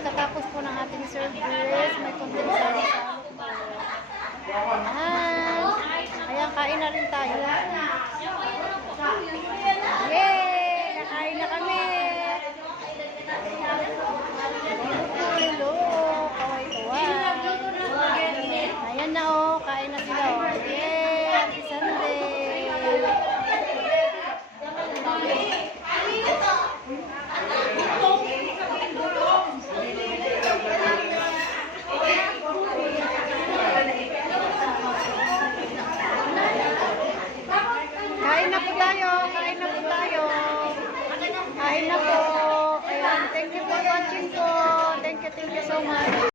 pagkatapos po ng ating service, may konting salo-salo po. Ayan, kain na rin tayo. Yay! Nakain na kami! Hello! Kaway-kaway. Ayan na oh, kain na sila oh. Yay! Happy Sunday! Kain na po tayo. Kain na po tayo. Kain na po. Ayan. Thank you for watching po. Thank you so much.